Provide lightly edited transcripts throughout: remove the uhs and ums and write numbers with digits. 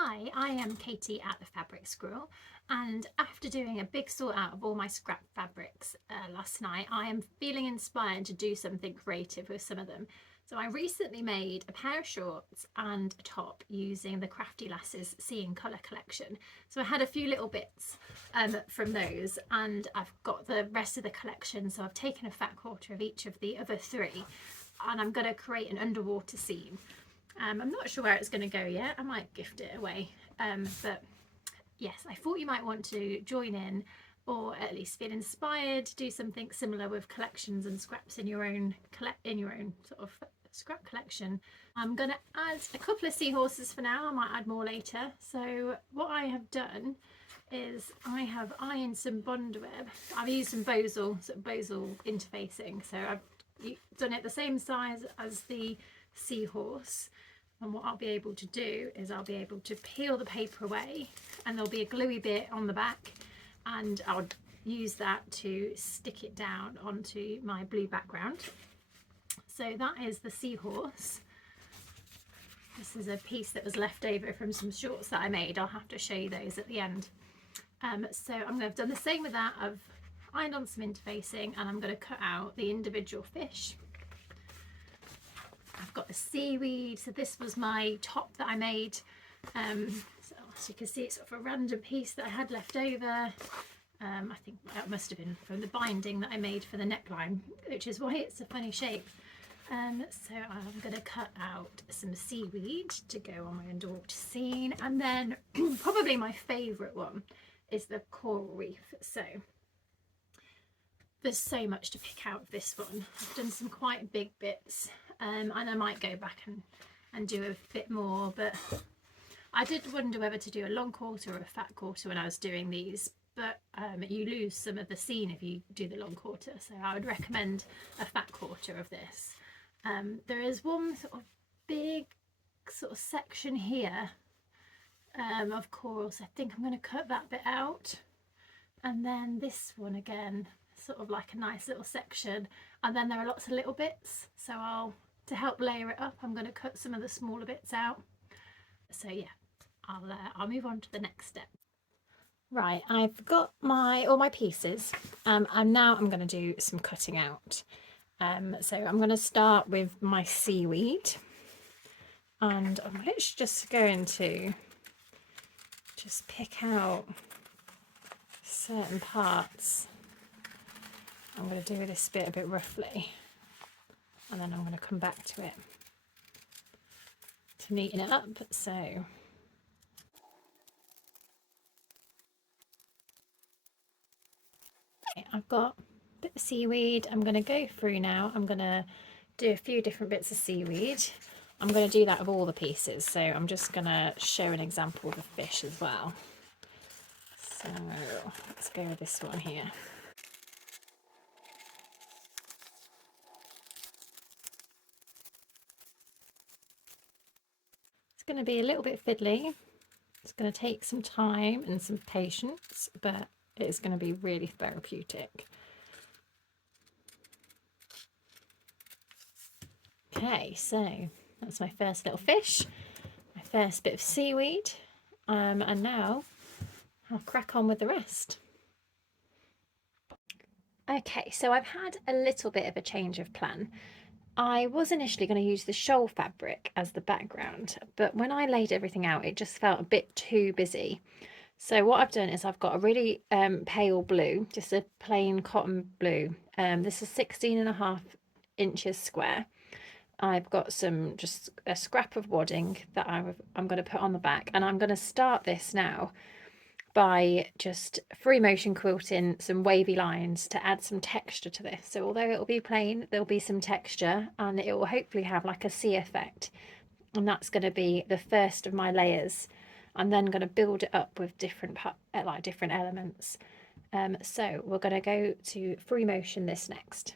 Hi, I am Katie at the Fabric Squirrel, and after doing a big sort out of all my scrap fabrics last night, I am feeling inspired to do something creative with some of them. So I recently made a pair of shorts and a top using the Crafty Lasses Sea in Colour collection. So I had a few little bits from those, and I've got the rest of the collection, so I've taken a fat quarter of each of the other three, and I'm going to create an underwater scene. I'm not sure where it's going to go yet. I might gift it away. But yes, I thought you might want to join in, or at least feel inspired to do something similar with collections and scraps in your own sort of scrap collection. I'm going to add a couple of seahorses for now. I might add more later. So what I have done is I have ironed some Bondweb. I've used some Bosal, sort of Bosal interfacing. So I've done it the same size as the seahorse. And what I'll be able to do is I'll be able to peel the paper away, and there'll be a gluey bit on the back, and I'll use that to stick it down onto my blue background. So that is the seahorse. This is a piece that was left over from some shorts that I made. I'll have to show you those at the end. So I'm going to have done the same with that. I've ironed on some interfacing, and I'm going to cut out the individual fish. I've got the seaweed, so this was my top that I made. So as you can see, it's sort of a random piece that I had left over. I think that must have been from the binding that I made for the neckline, which is why it's a funny shape. So I'm going to cut out some seaweed to go on my underwater scene, and then probably my favourite one is the coral reef. So there's so much to pick out of this one. I've done some quite big bits, and I might go back and do a bit more, but I did wonder whether to do a long quarter or a fat quarter when I was doing these, but you lose some of the scene if you do the long quarter, so I would recommend a fat quarter of this. There is one sort of big sort of section here of coral, so I think I'm going to cut that bit out, and then this one again, sort of like a nice little section, and then there are lots of little bits, so to help layer it up, I'm going to cut some of the smaller bits out. So yeah, I'll move on to the next step. Right, I've got all my pieces, and now I'm going to do some cutting out. So I'm going to start with my seaweed, and I'm just going to pick out certain parts. I'm going to do this bit a bit roughly, and then I'm going to come back to it to neaten it up. So I've got a bit of seaweed. I'm going to go through now. I'm going to do a few different bits of seaweed. I'm going to do that with all the pieces, so I'm just going to show an example of the fish as well. So let's go with this one here. It's going to be a little bit fiddly. It's going to take some time and some patience, but it's going to be really therapeutic. Okay, so that's my first little fish, my first bit of seaweed, and now I'll crack on with the rest. Okay, so I've had a little bit of a change of plan. I was initially going to use the shoal fabric as the background, but when I laid everything out, it just felt a bit too busy. So what I've done is I've got a really pale blue, just a plain cotton blue. This is 16.5 inches square. I've got just a scrap of wadding that I'm going to put on the back, and I'm going to start this now by just free motion quilting some wavy lines to add some texture to this. So although it'll be plain, there'll be some texture, and it will hopefully have like a sea effect, and that's going to be the first of my layers. I'm then going to build it up with different elements. So we're going to go to free motion this next.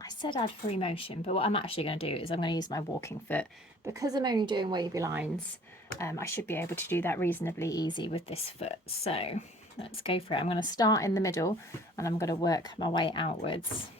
I said add free motion, but what I'm actually going to do is I'm going to use my walking foot. Because I'm only doing wavy lines, I should be able to do that reasonably easy with this foot. So let's go for it. I'm going to start in the middle, and I'm going to work my way outwards.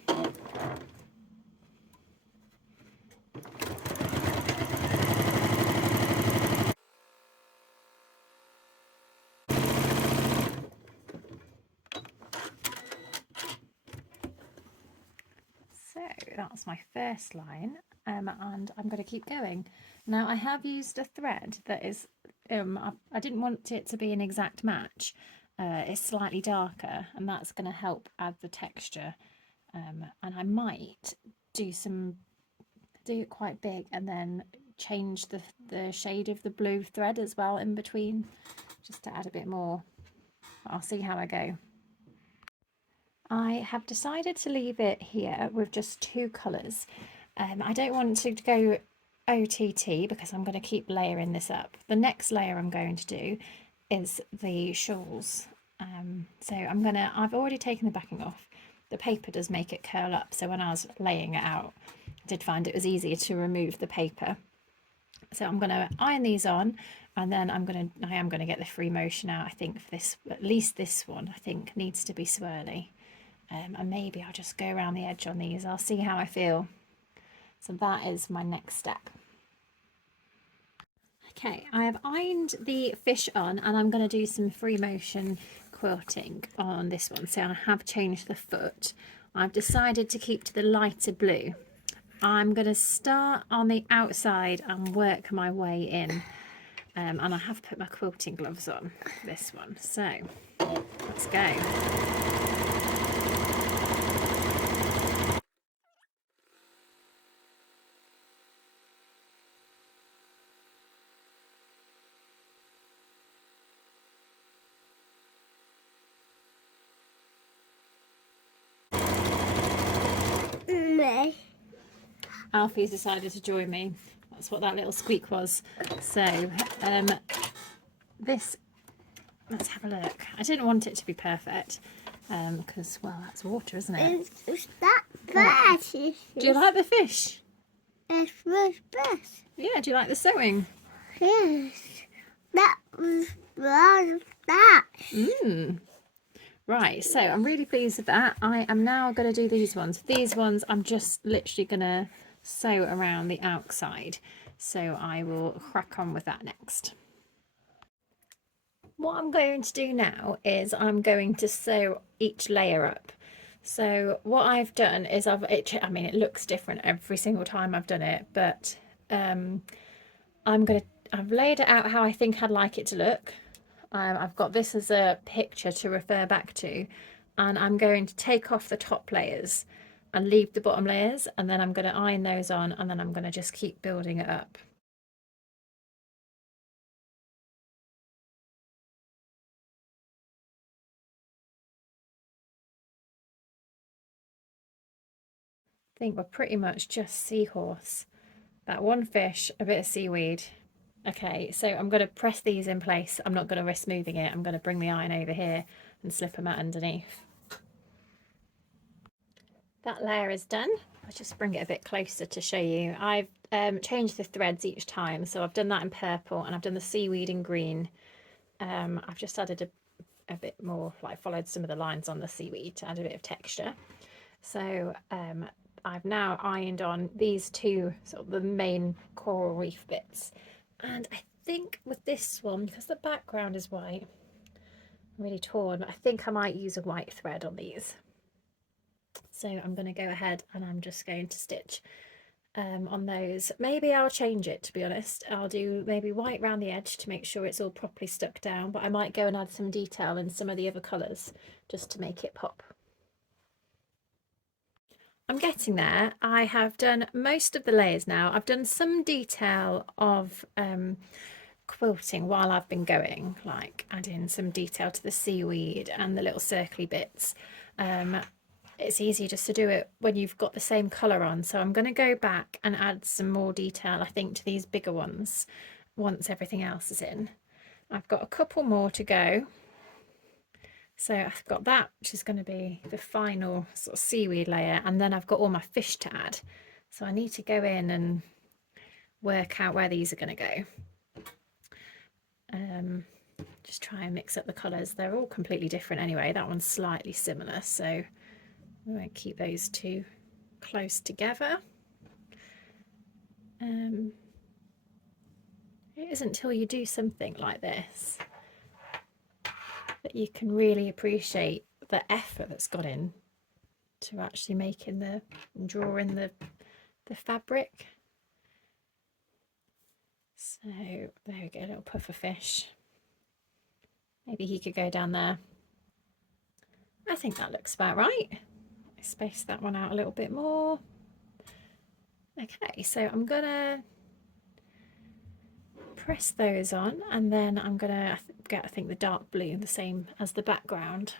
So that's my first line, and I'm going to keep going. Now I have used a thread that is, I didn't want it to be an exact match. It's slightly darker, and that's going to help add the texture. And I might do it quite big and then change the shade of the blue thread as well in between, just to add a bit more. I'll see how I go. I have decided to leave it here with just two colours. I don't want to go OTT because I'm going to keep layering this up. The next layer I'm going to do is the shawls. So I've already taken the backing off. The paper does make it curl up, so when I was laying it out, I did find it was easier to remove the paper. So I'm going to iron these on, and then I am going to get the free motion out. I think for this, at least this one, I think needs to be swirly. And maybe I'll just go around the edge on these. I'll see how I feel. So that is my next step. Okay, I have ironed the fish on, and I'm going to do some free motion quilting on this one. So I have changed the foot. I've decided to keep to the lighter blue. I'm going to start on the outside and work my way in. And I have put my quilting gloves on for this one. So let's go. Alfie's decided to join me. That's what that little squeak was. So this, let's have a look. I didn't want it to be perfect because, well, that's water, isn't it? It's that bad. Do you like the fish? It's really bad. Yeah, do you like the sewing? Yes. That was that. Right, so I'm really pleased with that. I am now going to do these ones. These ones I'm just literally going to sew around the outside. So I will crack on with that next. What I'm going to do now is I'm going to sew each layer up. So what I've done is I mean, it looks different every single time I've done it, but I've laid it out how I think I'd like it to look. I've got this as a picture to refer back to, and I'm going to take off the top layers and leave the bottom layers, and then I'm going to iron those on, and then I'm going to just keep building it up. I think we're pretty much just seahorse. That one fish, a bit of seaweed. Okay, so I'm going to press these in place. I'm not going to risk moving it. I'm going to bring the iron over here and slip them out underneath. That layer is done. I'll just bring it a bit closer to show you. I've changed the threads each time. So I've done that in purple, and I've done the seaweed in green. I've just added a bit more, like followed some of the lines on the seaweed to add a bit of texture. So I've now ironed on these two, sort of the main coral reef bits. And I think with this one, because the background is white, I'm really torn, but I think I might use a white thread on these. So I'm going to go ahead and I'm just going to stitch on those. Maybe I'll change it, to be honest. I'll do maybe white around the edge to make sure it's all properly stuck down, but I might go and add some detail in some of the other colours just to make it pop. I'm getting there. I have done most of the layers now. I've done some detail of quilting while I've been going, like adding some detail to the seaweed and the little circly bits. It's easier just to do it when you've got the same colour on. So I'm going to go back and add some more detail, I think, to these bigger ones once everything else is in. I've got a couple more to go. So I've got that, which is going to be the final sort of seaweed layer, and then I've got all my fish to add. So I need to go in and work out where these are going to go. Just try and mix up the colours. They're all completely different anyway. That one's slightly similar, so I won't keep those two close together. It isn't until you do something like this that you can really appreciate the effort that's gone in to actually making the drawing the fabric. So there we go, a little puffer fish. Maybe he could go down there. I think that looks about right. I space that one out a little bit more. Okay, so I'm gonna press those on, and then I'm gonna get, I think, the dark blue, the same as the background,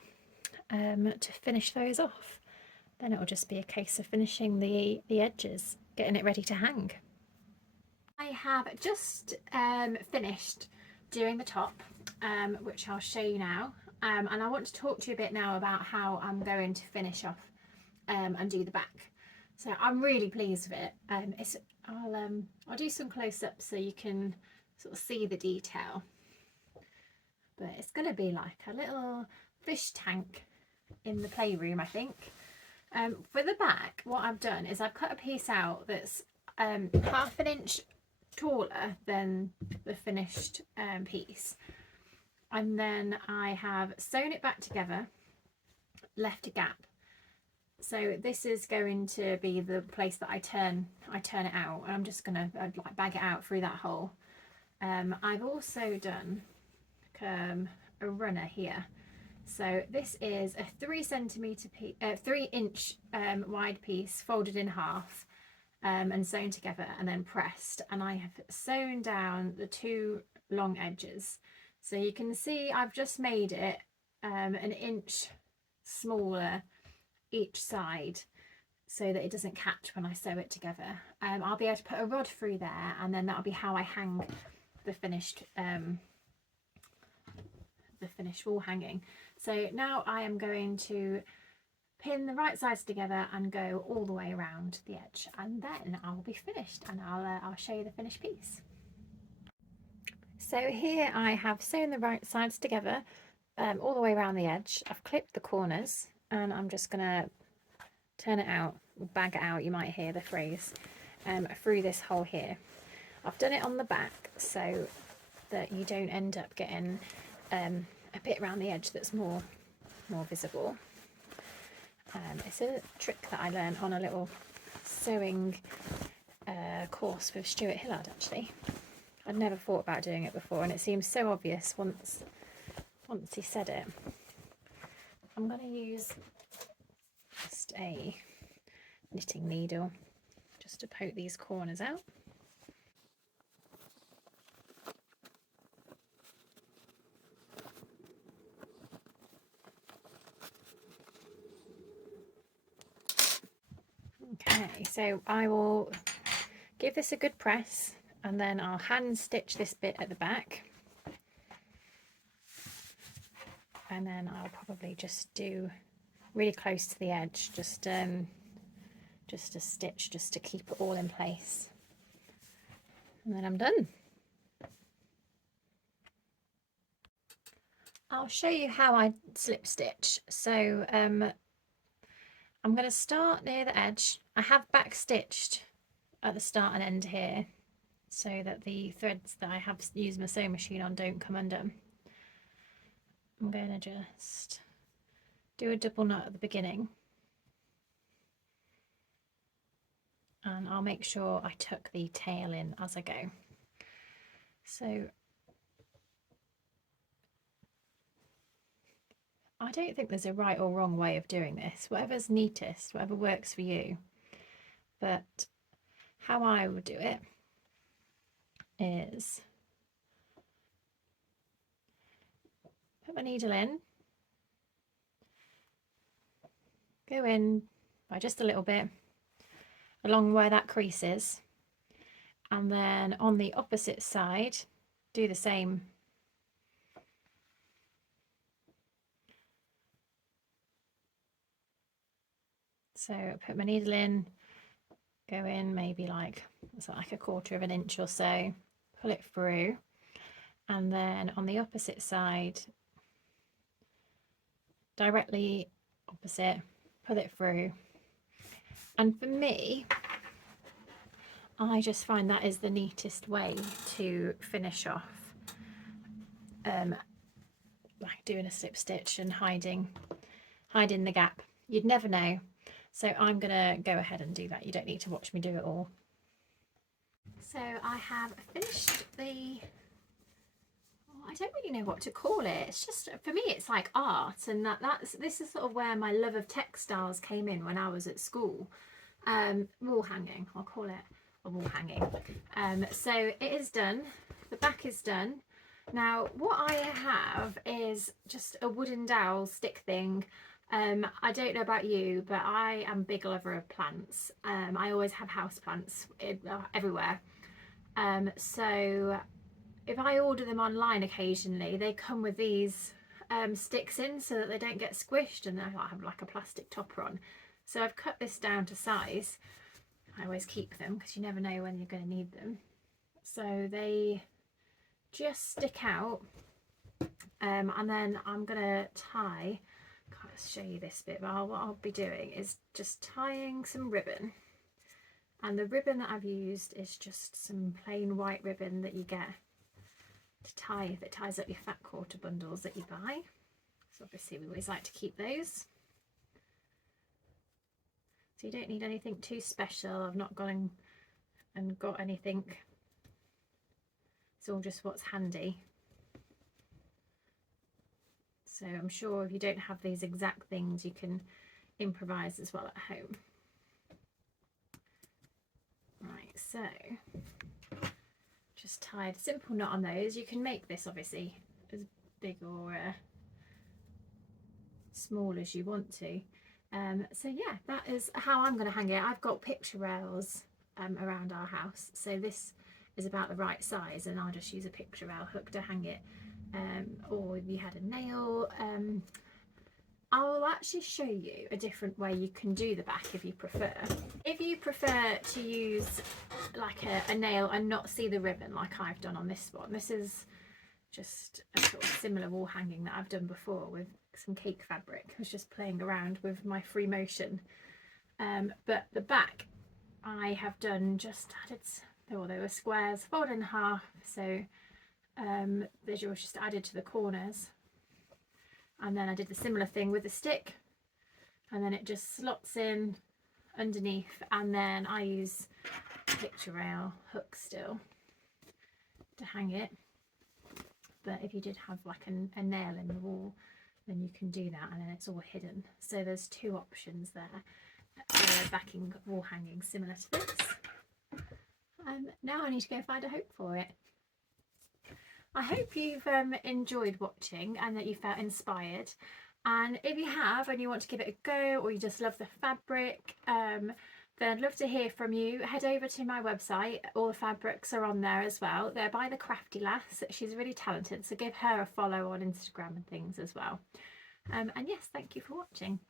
to finish those off. Then it'll just be a case of finishing the edges, getting it ready to hang. I have just finished doing the top, which I'll show you now, and I want to talk to you a bit now about how I'm going to finish off and do the back. So I'm really pleased with it. I'll do some close-ups so you can sort of see the detail, but it's going to be like a little fish tank in the playroom, I think. For the back, what I've done is I've cut a piece out that's half an inch taller than the finished piece, and then I have sewn it back together, left a gap. So this is going to be the place that I turn it out, and I'm just gonna like bag it out through that hole. I've also done a runner here. So this is a 3 inch wide piece folded in half, and sewn together and then pressed, and I have sewn down the 2 long edges. So you can see I've just made it an inch smaller each side so that it doesn't catch when I sew it together. I'll be able to put a rod through there, and then that'll be how I hang the finished wall hanging. So now I am going to pin the right sides together and go all the way around the edge, and then I'll be finished, and I'll show you the finished piece. So here I have sewn the right sides together all the way around the edge. I've clipped the corners, and I'm just gonna turn it out, bag it out, you might hear the phrase, through this hole here. I've done it on the back so that you don't end up getting a bit around the edge that's more visible. It's a trick that I learned on a little sewing course with Stuart Hillard, actually. I'd never thought about doing it before, and it seems so obvious once he said it. I'm going to use just a knitting needle just to poke these corners out. Okay, so I will give this a good press, and then I'll hand stitch this bit at the back, and then I'll probably just do really close to the edge, just a stitch just to keep it all in place, and then I'm done. I'll show you how I slip stitch. So I'm going to start near the edge. I have back stitched at the start and end here so that the threads that I have used my sewing machine on don't come undone. I'm going to just do a double knot at the beginning, and I'll make sure I tuck the tail in as I go. So I don't think there's a right or wrong way of doing this, whatever's neatest, whatever works for you. But how I would do it is put my needle in, go in by just a little bit along where that crease is, and then on the opposite side do the same. So put my needle in, go in maybe like a quarter of an inch or so, pull it through, and then on the opposite side, directly opposite, pull it through. And for me, I just find that is the neatest way to finish off, like doing a slip stitch and hiding the gap. You'd never know. So I'm gonna go ahead and do that. You don't need to watch me do it all. So I have finished the, I don't really know what to call it. It's just, for me, it's like art, and this is sort of where my love of textiles came in when I was at school. Wall hanging, I'll call it a wall hanging. So it is done. The back is done. Now what I have is just a wooden dowel stick thing. I don't know about you, but I am a big lover of plants. I always have house plants everywhere. So if I order them online occasionally, they come with these sticks in so that they don't get squished, and I have like a plastic topper on. So I've cut this down to size. I always keep them because you never know when you're going to need them. So they just stick out, and then I'm going to tie, can't show you this bit, but what I'll be doing is just tying some ribbon. And the ribbon that I've used is just some plain white ribbon that you get to tie, that ties up your fat quarter bundles that you buy. So obviously we always like to keep those. So you don't need anything too special. I've not gone and got anything. It's all just what's handy. So I'm sure if you don't have these exact things, you can improvise as well at home. Right, so just tied a simple knot on those. You can make this obviously as big or small as you want to. So yeah, that is how I'm going to hang it. I've got picture rails around our house, so this is about the right size, and I'll just use a picture rail hook to hang it. Or if you had a nail, I'll actually show you a different way you can do the back if you prefer. If you prefer to use like a nail and not see the ribbon like I've done on this one, this is just a sort of similar wall hanging that I've done before with some cake fabric. I was just playing around with my free motion. But the back I have done just added, well, they were squares folded in half, so visuals just added to the corners, and then I did the similar thing with the stick, and then it just slots in underneath, and then I use picture rail hook still to hang it. But if you did have like a nail in the wall, then you can do that, and then it's all hidden. So there's two options there, backing wall hanging similar to this. Now I need to go find a hook for it. I hope you've enjoyed watching and that you felt inspired. And if you have and you want to give it a go, or you just love the fabric, then I'd love to hear from you. Head over to my website. All the fabrics are on there as well. They're by the Crafty Lass. She's really talented, so give her a follow on Instagram and things as well. And yes, thank you for watching.